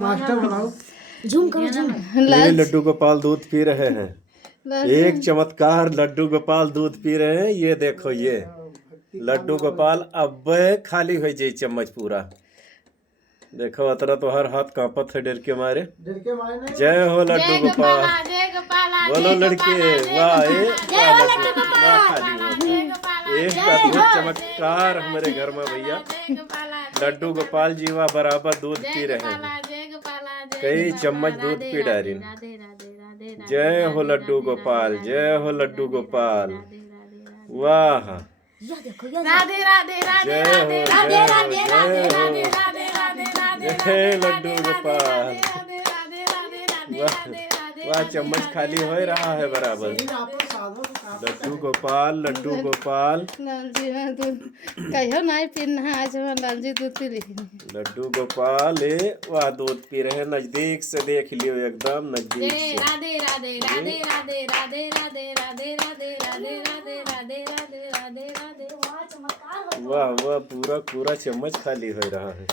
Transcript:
Master बनाओ। झूम करो झूम। ये लड्डू गोपाल दूध पी रहे हैं। एक चमत्कार लड्डू गोपाल दूध पी रहे हैं। ये देखो ये लड्डू गोपाल अब खाली हो जाए चम्मच पूरा। देखो अतरा तो हर हाथ कांपत है डर के मारे। जय हो लड्डू गोपाल, बोलो लड़के वाह। एक अद्भुत चमत्कार हमारे घर में भैया लड्डू गोपाल जी वह बराबर दूध पी रहे हैं। कई चम्मच दूध पी डाली। जय हो लड्डू गोपाल, जय हो लड्डू गोपाल। वाह राधे राधे राधे राधे राधे राधे राधे राधे राधे राधे जय लड्डू गोपाल। वाह चम्मच खाली हो रहा है बराबर। लड्डू गोपाल, लड्डू गोपाल। कहियो नहीं पीना आज लाल जी दूध पी रही। लड्डू गोपाल वाह दूध पी रहे हैं। नजदीक से देख लियो, एकदम नजदीक से। राधे राधे राधे राधे राधे राधे राधे राधे राधे राधे राधे राधे राधे राधे। वाह वाह पूरा पूरा चम्मच खाली हो रहा है।